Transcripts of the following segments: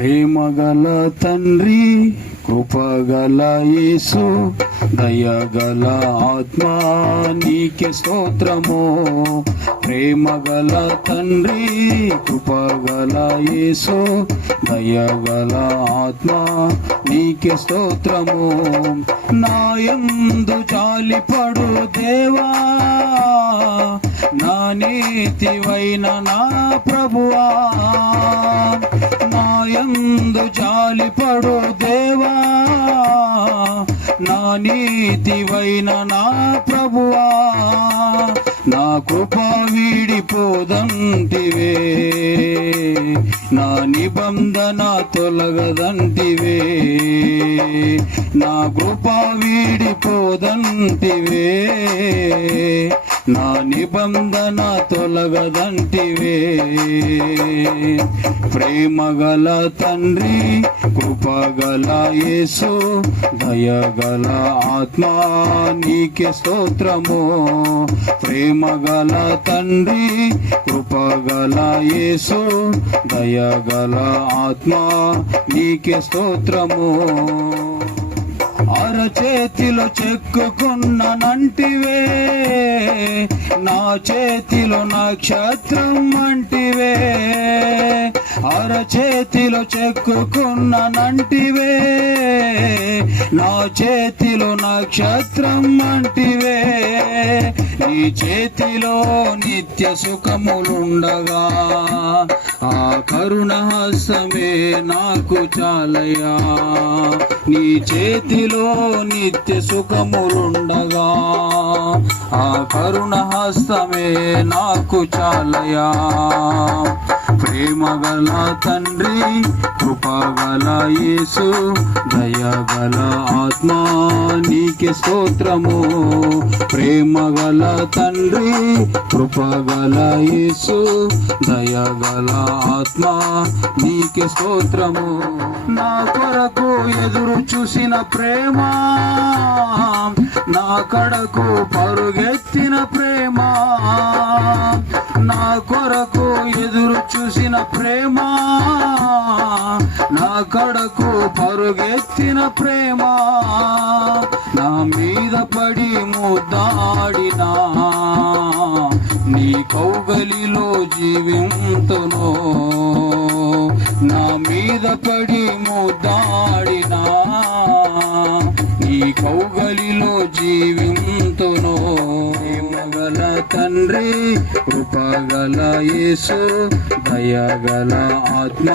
ప్రేమగల తండ్రి కృపగల యేసు దయగల ఆత్మ నీకే స్తోత్రము. ప్రేమగల తండ్రి కృపగల యేసు దయగల ఆత్మ నీకే స్తోత్రము. నాయందు జాలిపడు దేవా నా నీతివైన నా ప్రభువా. యందు జాలిపడు దేవా నా నీతివైన నా ప్రభువా నా కృప వీడిపోదంటివే నా నిబంధన తొలగదంటివే నా కృప వీడిపోదంటివే నా నిబంధన తొలగదంటివే. ప్రేమగల తండ్రి కృపగల యేసు దయగల ఆత్మ నీకే స్తోత్రము. ప్రేమగల తండ్రి కృపగల యేసు దయగల ఆత్మ నీకే స్తోత్రము. అరచేతిలో చెక్కుకున్ననంటివే నా చేతిలో నక్షత్రం అంటివే అరచేతిలో చెక్కుకున్ననంటివే నా చేతిలో నక్షత్రం అంటివే నీ చేతిలో నిత్య సుఖములుండగా ఆ కరుణ హస్తమే నాకు చాలయా నీ చేతిలో నిత్య సుఖములుండగా ఆ కరుణ హస్తమే నాకు చాలయా. ప్రేమగల తండ్రి కృపగల యేసు దయగల ఆత్మ నీకే స్తోత్రము. ప్రేమగల తండ్రి కృపగల యేసు దయగల ఆత్మ నీకే స్తోత్రము. నా కొరకు ఎదురు చూసిన ప్రేమ నా కడకు పరుగెత్తిన ప్రేమ నా కొరకు ఎదురు చూసిన ప్రేమ నా కడకు పరుగెత్తిన ప్రేమ నా మీద పడి ముద్దాడినా నీ కౌగలిలో జీవింతును. మీద పడి ముద్దాడినా నీ కౌగలిలో జీవించ జీవింతును మగల తండ్రి కృపగల యేసు దయగల ఆత్మ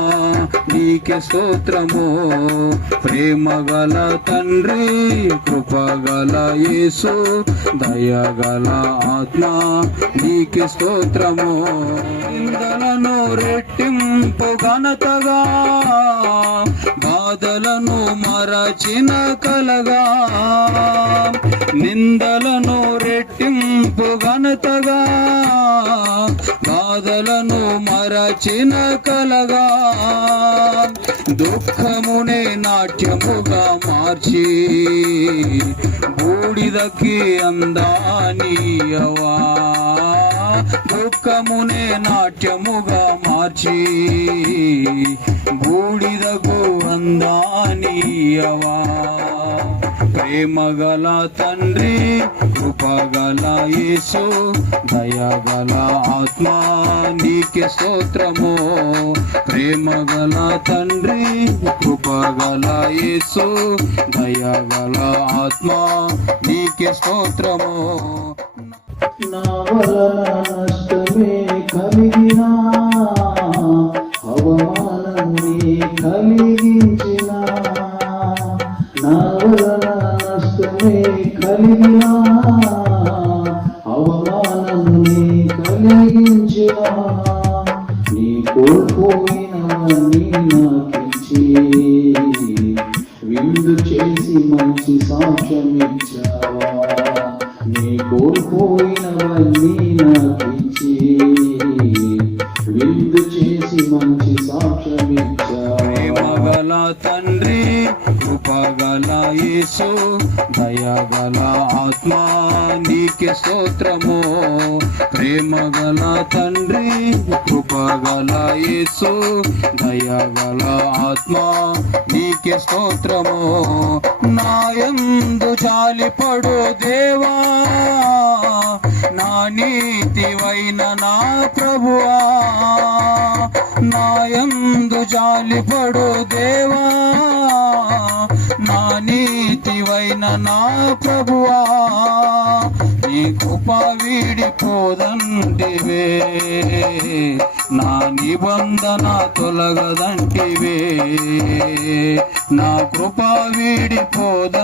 నీకే స్తోత్రము. ప్రేమగల తండ్రి కృపగల యేసు దయగల ఆత్మ నీకే స్తోత్రము. నిందలను రెట్టింపు ఘనతగా బాధలను మరచిన కలగా. నిందలను రెట్టింపు ఘనతగా బాధలను మరచిన కలగా దుఃఖమునే నాట్యముగా మార్చి బూడిదకి అందానీయవా దుఃఖమునే నాట్యముగా మార్చి బూడిదకు అందానీయవా. ప్రేమగల తండ్రి కృపగల యేసు దయగల ఆత్మ నీకే స్తోత్రము. ప్రేమగల తండ్రి కృపగల యేసు దయగల ఆత్మ నీకే స్తోత్రము. నా వలన నష్టమే కలిగినా అవమానమే కలిగించిన నీ కోల్పోయినవన్నీ నాకిచ్చి విందు చేసి మంచి సాక్ష్యం ఇచ్చావా నీ కోల్పోయినవన్నీ నాకిచ్చి నీకే స్తోత్రము. ప్రేమగల తండ్రి కృపగల యేసు దయగల ఆత్మ నీకే స్తోత్రము. నాయందు జాలిపడు దేవా నా నీతివైన నా ప్రభువా. నాయందు జాలిపడు దేవా నా నీవైన నా ప్రభువా నీ కృప వీడిపోదంటివే. నా నిబంధన తొలగదంటివే. నా కృప వీడిపోదంటివే.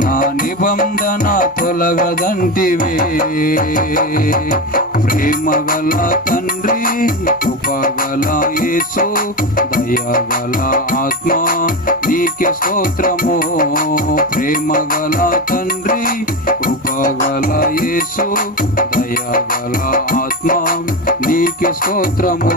నా నిబంధన తొలగదంటివే ప్రేమగల తండ్రి కృపగల యేసు దయగల ఆత్మ నీకే స్తోత్రము. ప్రేమగల తండ్రి కృపగల యేసు దయగల ఆత్మ నీకే స్తోత్రము.